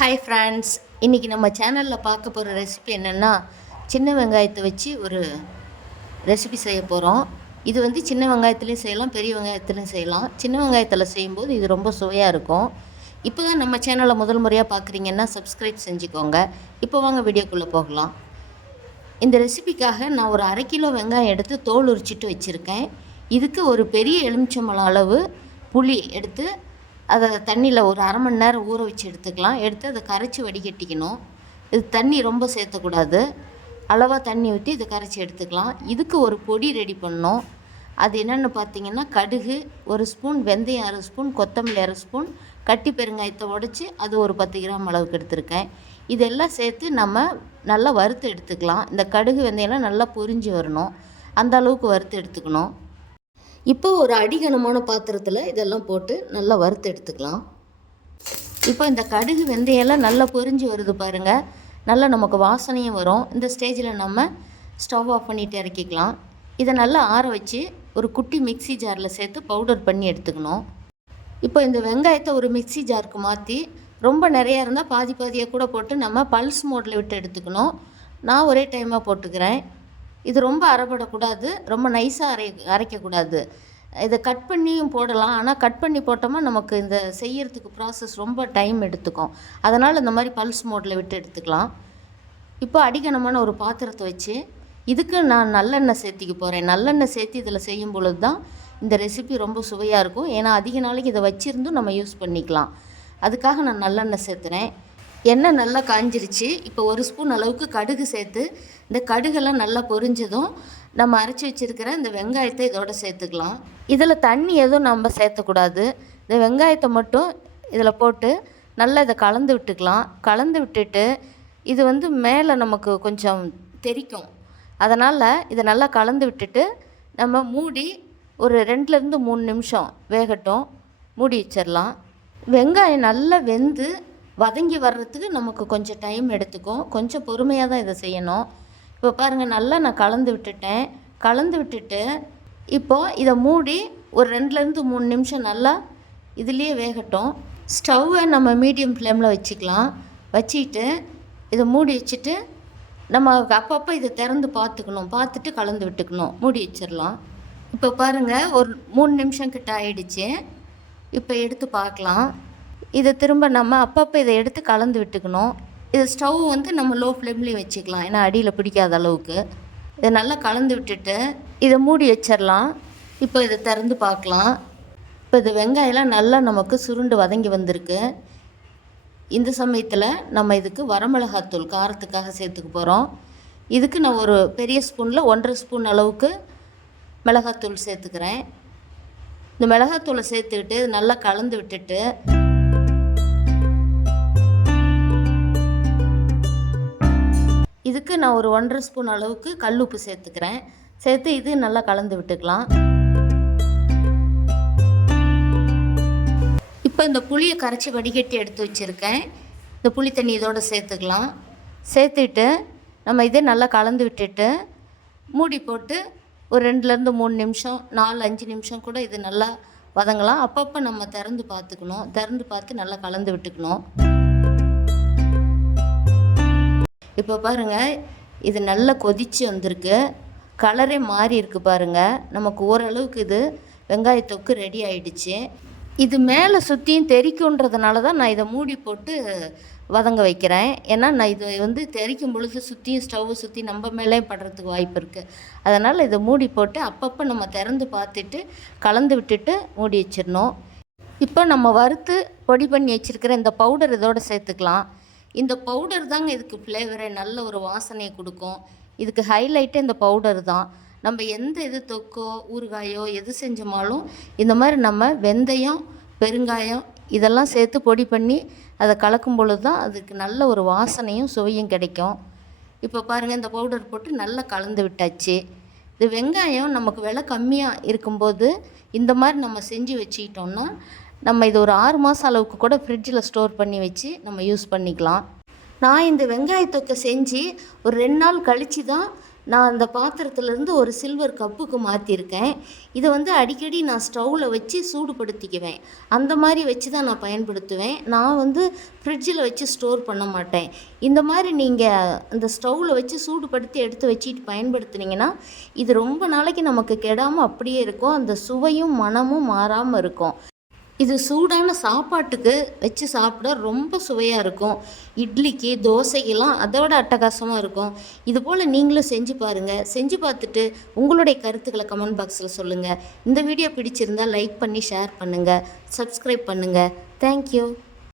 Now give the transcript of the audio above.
Hi friends, இன்றைக்கி நம்ம சேனலில் பார்க்க போகிற ரெசிபி என்னென்னா சின்ன வெங்காயத்தை வச்சு ஒரு ரெசிபி செய்ய போகிறோம். இது வந்து சின்ன வெங்காயத்துலேயும் செய்யலாம், பெரிய வெங்காயத்துலேயும் செய்யலாம். சின்ன வெங்காயத்தில் செய்யும்போது இது ரொம்ப சுவையாக இருக்கும். இப்போ தான் நம்ம சேனலை முதல் முறையாக பார்க்குறீங்கன்னா சப்ஸ்கிரைப் செஞ்சுக்கோங்க. இப்போ வாங்க வீடியோக்குள்ளே போகலாம். இந்த ரெசிபிக்காக நான் ஒரு 1/2 கிலோ வெங்காயம் எடுத்து தோல் உரிச்சிட்டு வச்சுருக்கேன். இதுக்கு ஒரு பெரிய எலுமிச்சம்பழம் அளவு புளி எடுத்து அதை தண்ணியில் ஒரு 1/2 மணி நேரம் ஊற வச்சு எடுத்துக்கலாம். எடுத்து அதை கரைச்சி வடிகட்டிக்கணும். இது தண்ணி ரொம்ப சேர்த்தக்கூடாது, அளவாக தண்ணி ஊற்றி இதை கரைச்சி எடுத்துக்கலாம். இதுக்கு ஒரு பொடி ரெடி பண்ணோம். அது என்னென்னு பார்த்தீங்கன்னா, கடுகு 1 ஸ்பூன், வெந்தயம் 1/2 ஸ்பூன், கொத்தமல்லி 1/2 ஸ்பூன், கட்டி பெருங்காயத்தை உடச்சி அது ஒரு 10 கிராம் அளவுக்கு எடுத்திருக்கேன். இதெல்லாம் சேர்த்து நம்ம நல்லா வறுத்து எடுத்துக்கலாம். இந்த கடுகு வெந்தயம்லாம் நல்லா பொரிஞ்சு வரணும், அந்த அளவுக்கு வறுத்து எடுத்துக்கணும். இப்போ ஒரு அடிகனமான பாத்திரத்தில் இதெல்லாம் போட்டு நல்லா வறுத்து எடுத்துக்கலாம். இப்போ இந்த கடுகு வெந்தயம்லாம் நல்லா பொரிஞ்சு வருது பாருங்கள், நல்லா நமக்கு வாசனையும் வரும். இந்த ஸ்டேஜில் நம்ம ஸ்டவ் ஆஃப் பண்ணிவிட்டு இறக்கிக்கலாம். இதை நல்லா ஆற வச்சு ஒரு குட்டி மிக்சி ஜாரில் சேர்த்து பவுடர் பண்ணி எடுத்துக்கணும். இப்போ இந்த வெங்காயத்தை ஒரு மிக்சி ஜாருக்கு மாற்றி, ரொம்ப நிறையா இருந்தால் பாதி பாதியாக கூட போட்டு நம்ம பல்ஸ் மோடில் விட்டு எடுத்துக்கணும். நான் ஒரே டைமாக போட்டுக்கிறேன். இது ரொம்ப அரைப்படக்கூடாது, ரொம்ப நைஸாக அரைக்கக்கூடாது. இதை கட் பண்ணியும் போடலாம், ஆனால் கட் பண்ணி போட்டோமா நமக்கு இந்த செய்யறதுக்கு ப்ராசஸ் ரொம்ப டைம் எடுத்துக்கும். அதனால் இந்த மாதிரி பல்ஸ் மோடில் விட்டு எடுத்துக்கலாம். இப்போ அடிகனமான ஒரு பாத்திரத்தை வச்சு இதுக்கு நான் நல்லெண்ணெய் சேர்த்திக்க போகிறேன். நல்லெண்ணெய் சேர்த்து இதில் செய்யும் பொழுது தான் இந்த ரெசிபி ரொம்ப சுவையாக இருக்கும். ஏன்னா அதிக நாளைக்கு இதை வச்சுருந்தும் நம்ம யூஸ் பண்ணிக்கலாம். அதுக்காக நான் நல்லெண்ணெய் சேர்த்துறேன். எண்ணெய் நல்லா காஞ்சிருச்சு. இப்போ 1 ஸ்பூன் அளவுக்கு கடுகு சேர்த்து இந்த கடுகெல்லாம் நல்லா பொரிஞ்சதும் நம்ம அரைச்சி வச்சுருக்கிற இந்த வெங்காயத்தை இதோட சேர்த்துக்கலாம். இதில் தண்ணி எதுவும் நம்ம சேர்த்தக்கூடாது. இந்த வெங்காயத்தை மட்டும் இதில் போட்டு நல்லா இதை கலந்து விட்டுக்கலாம். கலந்து விட்டுட்டு இது வந்து மேலே நமக்கு கொஞ்சம் தெறிக்கும். அதனால் இதை நல்லா கலந்து விட்டுட்டு நம்ம மூடி ஒரு 2லேருந்து 3 நிமிஷம் வேகட்டும், மூடி வச்சிடலாம். வெங்காயம் நல்லா வெந்து வதங்கி வர்றதுக்கு நமக்கு கொஞ்சம் டைம் எடுத்துக்கும். கொஞ்சம் பொறுமையாக தான் இதை செய்யணும். இப்போ பாருங்கள், நல்லா நான் கலந்து விட்டுட்டேன். கலந்து விட்டுட்டு இப்போது இதை மூடி ஒரு 2லேருந்து 3 நிமிஷம் நல்லா இதுலேயே வேகட்டும். ஸ்டவ்வை நம்ம மீடியம் ஃப்ளேமில் வச்சுக்கலாம். வச்சுக்கிட்டு இதை மூடி வச்சுட்டு நம்ம அப்பப்போ இதை திறந்து பார்த்துட்டு கலந்து விட்டுக்கணும். மூடி வச்சிடலாம். இப்போ பாருங்கள், ஒரு 3 நிமிஷம் கிட்ட ஆயிடுச்சு. இப்போ எடுத்து பார்க்கலாம். இதை திரும்ப நம்ம அப்பப்போ இதை எடுத்து கலந்து விட்டுக்கணும். இது ஸ்டவ் வந்து நம்ம லோ ஃப்ளேம்லேயும் வச்சுக்கலாம், ஏன்னா அடியில் பிடிக்காத அளவுக்கு. இதை நல்லா கலந்து விட்டுட்டு இதை மூடி வச்சிடலாம். இப்போ இதை திறந்து பார்க்கலாம். இப்போ இது வெங்காயம்லாம் நல்லா நமக்கு சுருண்டு வதங்கி வந்திருக்கு. இந்த சமயத்தில் நம்ம இதுக்கு வரமிளகாத்தூள் காரத்துக்காக சேர்த்துக்க போகிறோம். இதுக்கு நான் ஒரு பெரிய ஸ்பூனில் 1/2 ஸ்பூன் அளவுக்கு மிளகாத்தூள் சேர்த்துக்கிறேன். இந்த மிளகாத்தூளை சேர்த்துக்கிட்டு நல்லா கலந்து விட்டுட்டு இதுக்கு நான் ஒரு 1/2 ஸ்பூன் அளவுக்கு கல்லுப்பு சேர்த்துக்கிறேன். சேர்த்து இது நல்லா கலந்து விட்டுக்கலாம். இப்போ இந்த புளியை கரைச்சி வடிகட்டி எடுத்து வச்சுருக்கேன். இந்த புளி தண்ணி இதோடு சேர்த்துக்கலாம். சேர்த்துட்டு நம்ம இதே நல்லா கலந்து விட்டுட்டு மூடி போட்டு ஒரு 2லேருந்து 3 நிமிஷம், 4-5 நிமிஷம் கூட இது நல்லா வதங்கலாம். அப்பப்போ நம்ம திறந்து பார்த்துக்கணும். திறந்து பார்த்து நல்லா கலந்து விட்டுக்கணும். இப்போ பாருங்கள், இது நல்லா கொதித்து வந்திருக்கு. கலரே மாறி இருக்குது பாருங்கள். நமக்கு ஓரளவுக்கு இது வெங்காயத்தொக்கு ரெடி ஆகிடுச்சு. இது மேலே சுற்றியும் தெறிக்குன்றதுனால தான் நான் இதை மூடி போட்டு வதங்க வைக்கிறேன். ஏன்னா நான் இது வந்து தெறிக்கும் பொழுது சுற்றியும் ஸ்டவ்வை சுற்றி நம்ம மேலே படுறதுக்கு வாய்ப்பு இருக்குது. அதனால் இதை மூடி போட்டு அப்பப்போ நம்ம திறந்து பார்த்துட்டு கலந்து விட்டுட்டு மூடி வச்சிடணும். இப்போ நம்ம வறுத்து பொடி பண்ணி வச்சுருக்கிற இந்த பவுடர் இதோடு சேர்த்துக்கலாம். இந்த பவுடர் தாங்க இதுக்கு ஃப்ளேவரை நல்ல ஒரு வாசனையை கொடுக்கும். இதுக்கு ஹைலைட்டே இந்த பவுடர் தான். நம்ம எந்த இது தொக்கோ ஊறுகாயோ எது செஞ்சோமாலும் இந்த மாதிரி நம்ம வெந்தயம், பெருங்காயம் இதெல்லாம் சேர்த்து பொடி பண்ணி அதை கலக்கும் பொழுது தான் அதுக்கு நல்ல ஒரு வாசனையும் சுவையும் கிடைக்கும். இப்போ பாருங்கள், இந்த பவுடர் போட்டு நல்லா கலந்து விட்டாச்சு. இது வெங்காயம் நமக்கு விலை கம்மியாக இருக்கும்போது இந்த மாதிரி நம்ம செஞ்சு வச்சுக்கிட்டோம்னா நம்ம இது ஒரு 6 மாதம் அளவுக்கு கூட ஃப்ரிட்ஜில் ஸ்டோர் பண்ணி வச்சு நம்ம யூஸ் பண்ணிக்கலாம். நான் இந்த வெங்காயத்தொக்கை செஞ்சு ஒரு 2 நாள் கழித்து தான் நான் அந்த பாத்திரத்துலேருந்து ஒரு சில்வர் கப்புக்கு மாற்றிருக்கேன். இதை வந்து அடிக்கடி நான் ஸ்டவ்வில் வச்சு சூடுபடுத்திக்குவேன். அந்த மாதிரி வச்சு தான் நான் பயன்படுத்துவேன். நான் வந்து ஃப்ரிட்ஜில் வச்சு ஸ்டோர் பண்ண மாட்டேன். இந்த மாதிரி நீங்கள் அந்த ஸ்டவ்வில் வச்சு சூடுபடுத்தி எடுத்து வச்சுட்டு பயன்படுத்துனீங்கன்னா இது ரொம்ப நாளைக்கு நமக்கு கெடாமல் அப்படியே இருக்கும். அந்த சுவையும் மணமும் மாறாமல் இருக்கும். இது சூடான சாப்பாட்டுக்கு வச்சு சாப்பிட ரொம்ப சுவையாக இருக்கும். இட்லிக்கு, தோசைக்கெல்லாம் அதோட அட்டகாசமாக இருக்கும். இதுபோல் நீங்களும் செஞ்சு பாருங்கள். செஞ்சு பார்த்துட்டு உங்களுடைய கருத்துக்களை கமெண்ட் பாக்ஸில் சொல்லுங்கள். இந்த வீடியோ பிடிச்சிருந்தால் லைக் பண்ணி ஷேர் பண்ணுங்கள். சப்ஸ்கிரைப் பண்ணுங்கள். தேங்க்யூ.